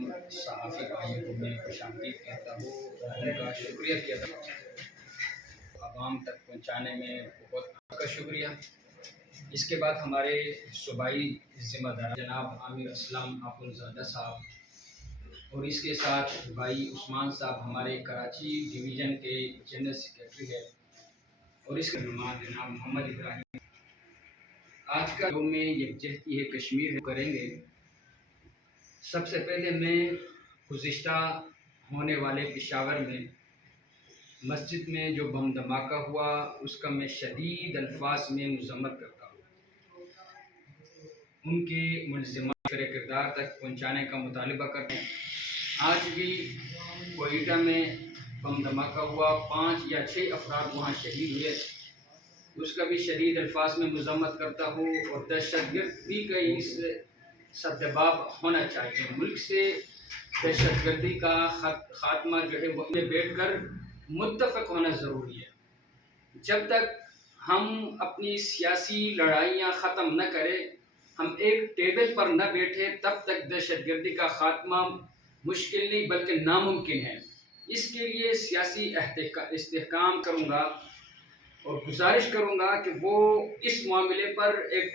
تمام صحافی بھائیوں کو میں خوش آمدید کہتا ہوں اور ان کا شکریہ کیا عوام تک پہنچانے میں بہت آپ کا شکریہ۔ اس کے بعد ہمارے صوبائی ذمہ دار جناب عامر اسلم اخنزادہ صاحب اور اس کے ساتھ بھائی عثمان صاحب ہمارے کراچی ڈویژن کے جنرل سیکرٹری ہے اور اس کے نماز جناب محمد ابراہیم آج کا یوم یکجہتی ہے کشمیر کریں گے۔ سب سے پہلے میں گزشتہ ہونے والے پشاور میں مسجد میں جو بم دھماکہ ہوا اس کا میں شدید الفاظ میں مذمت کرتا ہوں۔ ان کے ملزمان کردار تک پہنچانے کا مطالبہ کرتے ہیں۔ آج بھی کوئٹہ میں بم دھماکہ ہوا، 5 یا 6 افراد وہاں شہید ہوئے، اس کا بھی شدید الفاظ میں مذمت کرتا ہوں اور دہشت گردی کا اس سدباب ہونا چاہیے۔ ملک سے دہشت گردی کا خاتمہ جو ہے وہ بیٹھ کر متفق ہونا ضروری ہے۔ جب تک ہم اپنی سیاسی لڑائیاں ختم نہ کریں، ہم ایک ٹیبل پر نہ بیٹھے، تب تک دہشت گردی کا خاتمہ مشکل نہیں بلکہ ناممکن ہے۔ اس کے لیے سیاسی استحکام کروں گا اور گزارش کروں گا کہ وہ اس معاملے پر ایک